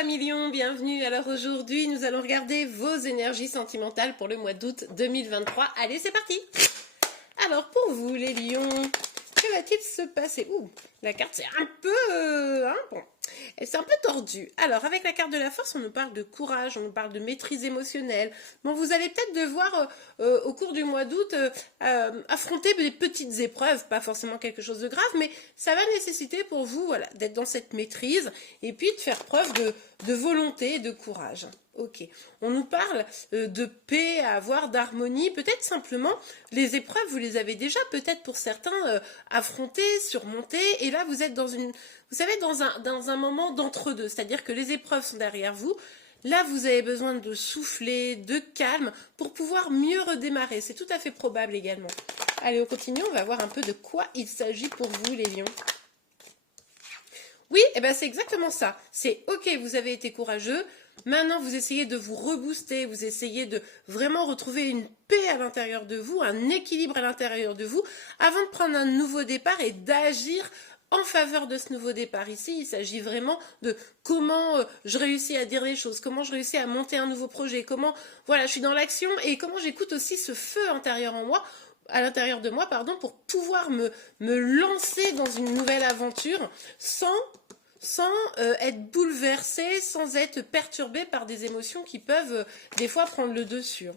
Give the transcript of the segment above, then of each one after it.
amis Lions, bienvenue. Alors aujourd'hui, nous allons regarder vos énergies sentimentales pour le mois d'août 2023. Allez, c'est parti. Alors pour vous les Lions, que va-t-il se passer? Ouh, la carte c'est un peu... bon. C'est un peu tordu. Alors, avec la carte de la force, on nous parle de courage, on nous parle de maîtrise émotionnelle. Bon, vous allez peut-être devoir, au cours du mois d'août, affronter des petites épreuves, pas forcément quelque chose de grave, mais ça va nécessiter pour vous, voilà, d'être dans cette maîtrise et puis de faire preuve de volonté et de courage. Ok, on nous parle de paix à avoir, d'harmonie, peut-être simplement les épreuves, vous les avez déjà peut-être pour certains affrontées, surmontées, et là vous êtes dans une, vous savez, dans un moment d'entre-deux, c'est-à-dire que les épreuves sont derrière vous, là vous avez besoin de souffler, de calme, pour pouvoir mieux redémarrer, c'est tout à fait probable également. Allez, on continue, on va voir un peu de quoi il s'agit pour vous les lions. Oui, eh ben c'est exactement ça, c'est ok, vous avez été courageux. Maintenant, vous essayez de vous rebooster, vous essayez de vraiment retrouver une paix à l'intérieur de vous, un équilibre à l'intérieur de vous, avant de prendre un nouveau départ et d'agir en faveur de ce nouveau départ. Ici, il s'agit vraiment de comment je réussis à dire les choses, comment je réussis à monter un nouveau projet, comment, voilà, je suis dans l'action et comment j'écoute aussi ce feu intérieur en moi, à l'intérieur de moi, pardon, pour pouvoir me lancer dans une nouvelle aventure sans être bouleversé, sans être perturbé par des émotions qui peuvent des fois prendre le dessus.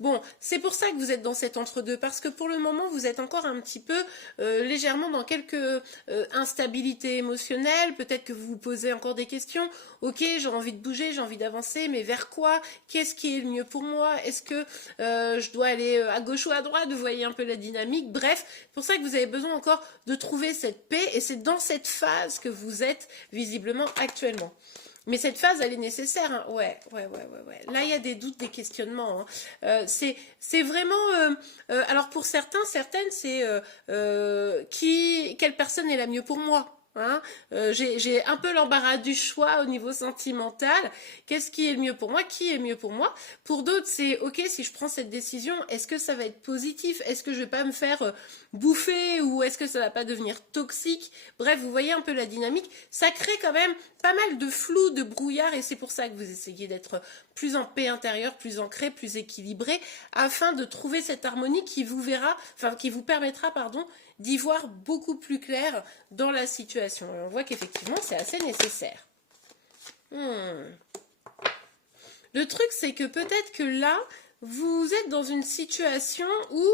Bon, c'est pour ça que vous êtes dans cet entre-deux, parce que pour le moment, vous êtes encore un petit peu légèrement dans quelques instabilités émotionnelles, peut-être que vous vous posez encore des questions, ok, j'ai envie de bouger, j'ai envie d'avancer, mais vers quoi? Qu'est-ce qui est le mieux pour moi? Est-ce que je dois aller à gauche ou à droite? Vous voyez un peu la dynamique, bref, c'est pour ça que vous avez besoin encore de trouver cette paix, et c'est dans cette phase que vous êtes visiblement actuellement. Mais cette phase, elle est nécessaire. Hein. Ouais. Là, il y a des doutes, des questionnements. Hein. C'est vraiment... alors, pour certains, certaines, c'est quelle personne est la mieux pour moi? Hein, j'ai un peu l'embarras du choix au niveau sentimental. Qu'est-ce qui est le mieux pour moi? Qui est mieux pour moi? Pour d'autres, c'est ok, si je prends cette décision, est-ce que ça va être positif? Est-ce que je vais pas me faire bouffer ou est-ce que ça va pas devenir toxique? Bref, vous voyez un peu la dynamique. Ça crée quand même pas mal de flou, de brouillard et c'est pour ça que vous essayez d'être plus en paix intérieure, plus ancré, plus équilibré afin de trouver cette harmonie qui vous permettra, d'y voir beaucoup plus clair dans la situation. Et on voit qu'effectivement, c'est assez nécessaire. Le truc, c'est que peut-être que là, vous êtes dans une situation où,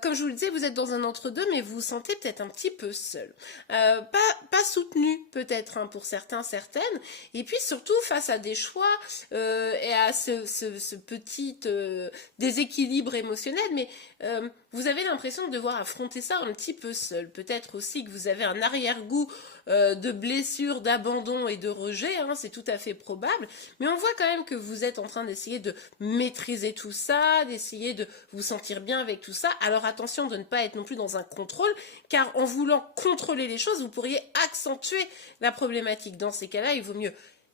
comme je vous le disais, vous êtes dans un entre-deux, mais vous vous sentez peut-être un petit peu seul. Pas soutenu, peut-être, hein, pour certains, certaines. Et puis, surtout, face à des choix et à ce petit déséquilibre émotionnel, mais vous avez l'impression de devoir affronter ça un petit peu seul. Peut-être aussi que vous avez un arrière-goût de blessure, d'abandon et de rejet, hein, c'est tout à fait probable. Mais on voit quand même que vous êtes en train d'essayer de maîtriser tout ça, d'essayer de vous sentir bien avec tout ça. Alors attention de ne pas être non plus dans un contrôle, car en voulant contrôler les choses, vous pourriez accentuer la problématique. Dans ces cas-là, il vaut mieux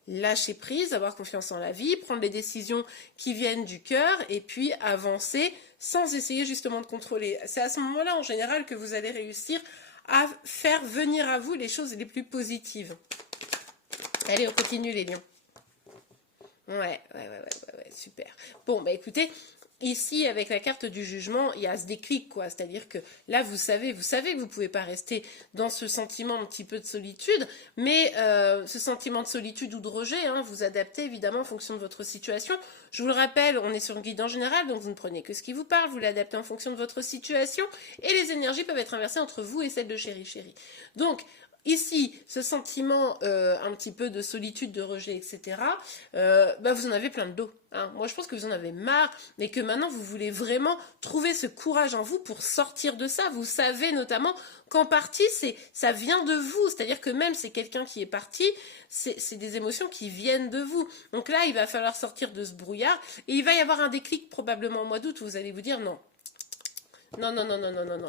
lâcher prise, avoir confiance en la vie, prendre les décisions qui viennent du cœur et puis avancer sans essayer justement de contrôler. C'est à ce moment-là, en général, que vous allez réussir à faire venir à vous les choses les plus positives. Allez, on continue les lions. Ouais, super. Bon, bah écoutez, ici, avec la carte du jugement, il y a ce déclic, quoi. C'est-à-dire que là, vous savez que vous ne pouvez pas rester dans ce sentiment un petit peu de solitude, mais ce sentiment de solitude ou de rejet, hein, vous adaptez évidemment en fonction de votre situation. Je vous le rappelle, on est sur un guide en général, donc vous ne prenez que ce qui vous parle, vous l'adaptez en fonction de votre situation, et les énergies peuvent être inversées entre vous et celles de chéri. Donc, ici, ce sentiment un petit peu de solitude, de rejet, etc., vous en avez plein de dos. Hein. Moi, je pense que vous en avez marre, mais que maintenant, vous voulez vraiment trouver ce courage en vous pour sortir de ça. Vous savez notamment qu'en partie, ça vient de vous. C'est-à-dire que même c'est quelqu'un qui est parti, c'est des émotions qui viennent de vous. Donc là, il va falloir sortir de ce brouillard et il va y avoir un déclic probablement au mois d'août où vous allez vous dire non. Non,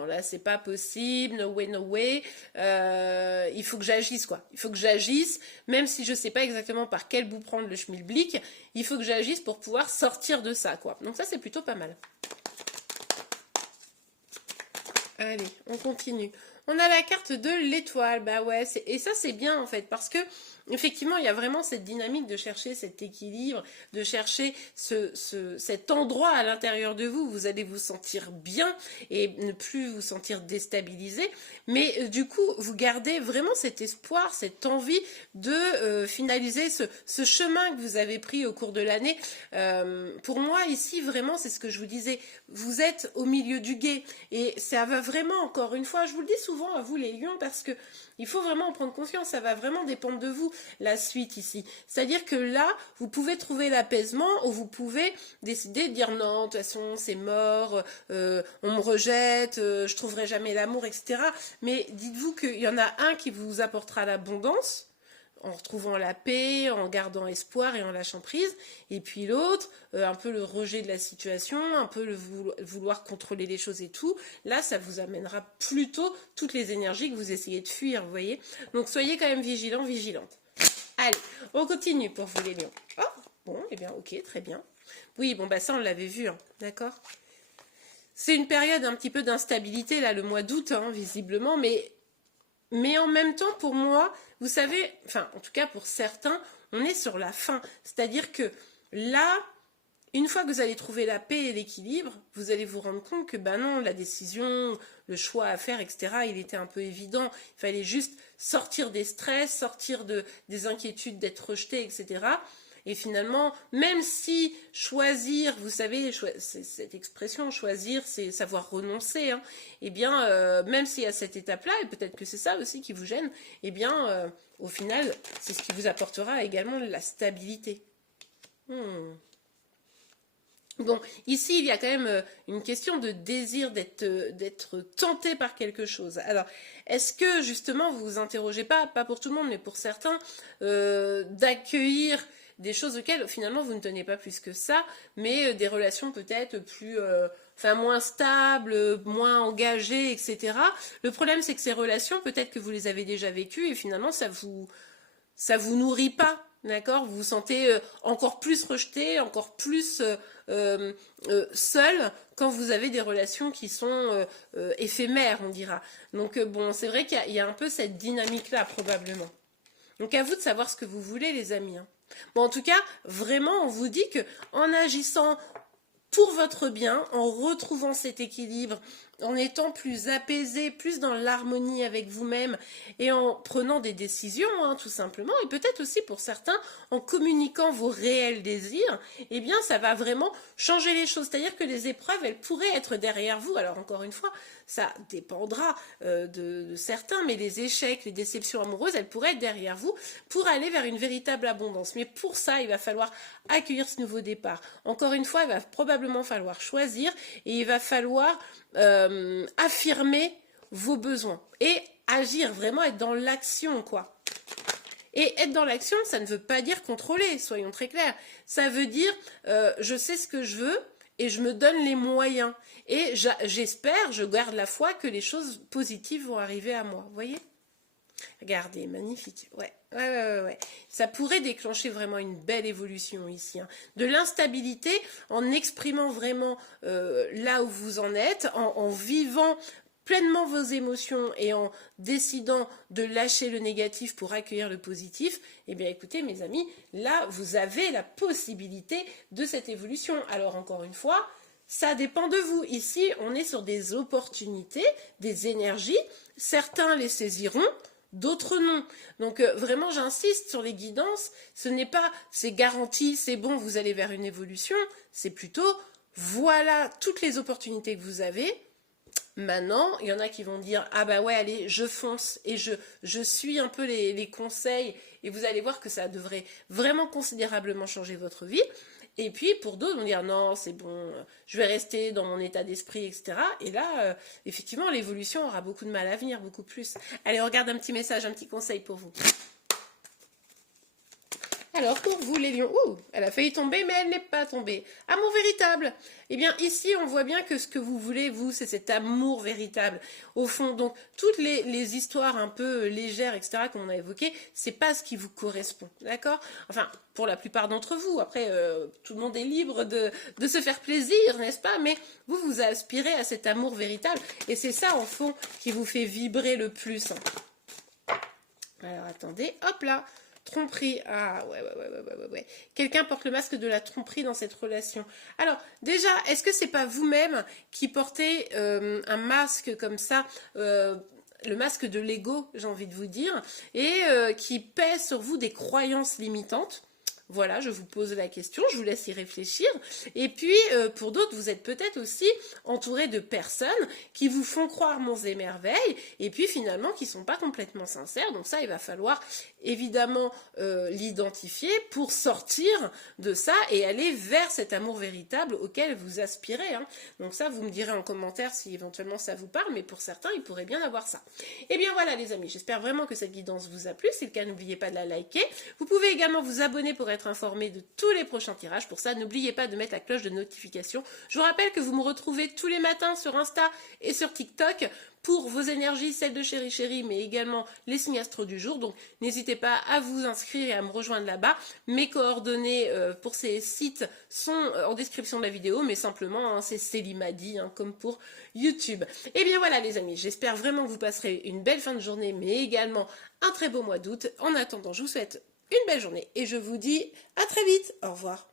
là c'est pas possible, no way, il faut que j'agisse quoi, il faut que j'agisse, même si je sais pas exactement par quel bout prendre le schmilblick, il faut que j'agisse pour pouvoir sortir de ça quoi, donc ça c'est plutôt pas mal. Allez, on continue. On a la carte de l'étoile, bah ouais, et ça c'est bien en fait, parce que effectivement il y a vraiment cette dynamique de chercher cet équilibre, de chercher cet endroit à l'intérieur de vous où vous allez vous sentir bien et ne plus vous sentir déstabilisé, mais du coup vous gardez vraiment cet espoir, cette envie de finaliser ce chemin que vous avez pris au cours de l'année. Pour moi ici vraiment c'est ce que je vous disais, vous êtes au milieu du gué et ça va vraiment, encore une fois, je vous le dis souvent à vous les lions, parce que il faut vraiment en prendre conscience, ça va vraiment dépendre de vous la suite ici. C'est-à-dire que là, vous pouvez trouver l'apaisement ou vous pouvez décider de dire non, de toute façon c'est mort, on me rejette, je trouverai jamais l'amour, etc. Mais dites-vous qu'il y en a un qui vous apportera l'abondance, en retrouvant la paix, en gardant espoir et en lâchant prise, et puis l'autre, un peu le rejet de la situation, un peu le vouloir contrôler les choses et tout, là ça vous amènera plutôt toutes les énergies que vous essayez de fuir, vous voyez. Donc soyez quand même vigilants, vigilantes. Allez, on continue pour vous les lions. Oh, bon, eh bien ok, très bien. Oui, bon bah ça on l'avait vu, hein, d'accord. C'est une période un petit peu d'instabilité, là, le mois d'août, hein, visiblement, mais en même temps, pour moi, vous savez, enfin, en tout cas pour certains, on est sur la fin. C'est-à-dire que là, une fois que vous allez trouver la paix et l'équilibre, vous allez vous rendre compte que, ben non, la décision, le choix à faire, etc., il était un peu évident. Il fallait juste sortir des stress, sortir des inquiétudes d'être rejeté, etc. Et finalement, même si choisir, vous savez, cette expression, choisir, c'est savoir renoncer, hein, eh bien, même s'il y a cette étape-là, et peut-être que c'est ça aussi qui vous gêne, eh bien, au final, c'est ce qui vous apportera également la stabilité. Bon, ici, il y a quand même une question de désir d'être tenté par quelque chose. Alors, est-ce que, justement, vous vous interrogez pas pour tout le monde, mais pour certains, d'accueillir des choses auxquelles, finalement, vous ne tenez pas plus que ça, mais des relations peut-être plus... moins stables, moins engagées, etc. Le problème, c'est que ces relations, peut-être que vous les avez déjà vécues, et finalement, ça vous nourrit pas. D'accord, vous vous sentez encore plus rejeté, encore plus seul quand vous avez des relations qui sont éphémères, on dira. Donc bon, c'est vrai qu'il y a un peu cette dynamique-là, probablement. Donc à vous de savoir ce que vous voulez, les amis. Hein. Bon, en tout cas, vraiment, on vous dit que en agissant pour votre bien, en retrouvant cet équilibre, en étant plus apaisé, plus dans l'harmonie avec vous-même et en prenant des décisions, hein, tout simplement, et peut-être aussi pour certains, en communiquant vos réels désirs, eh bien, ça va vraiment changer les choses. C'est-à-dire que les épreuves, elles pourraient être derrière vous. Alors, encore une fois, ça dépendra de certains, mais les échecs, les déceptions amoureuses, elles pourraient être derrière vous pour aller vers une véritable abondance. Mais pour ça, il va falloir accueillir ce nouveau départ. Encore une fois, il va probablement falloir choisir et il va falloir affirmer vos besoins et agir, vraiment être dans l'action, quoi. Et être dans l'action, ça ne veut pas dire contrôler, soyons très clairs. Ça veut dire, je sais ce que je veux et je me donne les moyens. Et j'espère, je garde la foi que les choses positives vont arriver à moi. Vous voyez ? Regardez, magnifique. Ouais. Ça pourrait déclencher vraiment une belle évolution ici. Hein. De l'instabilité, en exprimant vraiment là où vous en êtes, en vivant pleinement vos émotions et en décidant de lâcher le négatif pour accueillir le positif, eh bien écoutez mes amis, là vous avez la possibilité de cette évolution. Alors encore une fois, ça dépend de vous. Ici, on est sur des opportunités, des énergies. Certains les saisiront, d'autres non. Donc vraiment, j'insiste sur les guidances. Ce n'est pas c'est garanti, c'est bon, vous allez vers une évolution. C'est plutôt voilà toutes les opportunités que vous avez. Maintenant, il y en a qui vont dire ah bah ouais allez je fonce et je suis un peu les conseils et vous allez voir que ça devrait vraiment considérablement changer votre vie. Et puis pour d'autres vont dire non c'est bon, je vais rester dans mon état d'esprit, etc. Et là effectivement l'évolution aura beaucoup de mal à venir, beaucoup plus. Allez on regarde un petit message, un petit conseil pour vous. Alors pour vous les lions, elle a failli tomber mais elle n'est pas tombée. Amour véritable. Eh bien ici on voit bien que ce que vous voulez vous c'est cet amour véritable. Au fond donc toutes les histoires un peu légères etc qu'on a évoquées c'est pas ce qui vous correspond, d'accord? Enfin pour la plupart d'entre vous, après tout le monde est libre de se faire plaisir n'est-ce pas? Mais vous aspirez à cet amour véritable et c'est ça en fond qui vous fait vibrer le plus. Alors attendez, hop là. Tromperie, ah ouais. Quelqu'un porte le masque de la tromperie dans cette relation. Alors déjà, est-ce que c'est pas vous-même qui portez un masque comme ça, le masque de l'ego, j'ai envie de vous dire, et qui pèse sur vous des croyances limitantes? Voilà, je vous pose la question, je vous laisse y réfléchir. Et puis, pour d'autres, vous êtes peut-être aussi entouré de personnes qui vous font croire monts et merveilles, et puis finalement qui ne sont pas complètement sincères. Donc ça, il va falloir évidemment l'identifier pour sortir de ça et aller vers cet amour véritable auquel vous aspirez. Hein. Donc ça, vous me direz en commentaire si éventuellement ça vous parle, mais pour certains, ils pourraient bien avoir ça. Et bien voilà les amis, j'espère vraiment que cette guidance vous a plu. Si c'est le cas, n'oubliez pas de la liker. Vous pouvez également vous abonner pour être informé de tous les prochains tirages. Pour ça, n'oubliez pas de mettre la cloche de notification. Je vous rappelle que vous me retrouvez tous les matins sur Insta et sur TikTok pour vos énergies, celles de Chéri Chéri, mais également les signes astro du jour. Donc n'hésitez pas à vous inscrire et à me rejoindre là-bas. Mes coordonnées pour ces sites sont en description de la vidéo, mais simplement hein, c'est Célimadi, hein, comme pour YouTube. Et bien voilà les amis, j'espère vraiment que vous passerez une belle fin de journée, mais également un très beau mois d'août. En attendant, je vous souhaite une belle journée et je vous dis à très vite. Au revoir.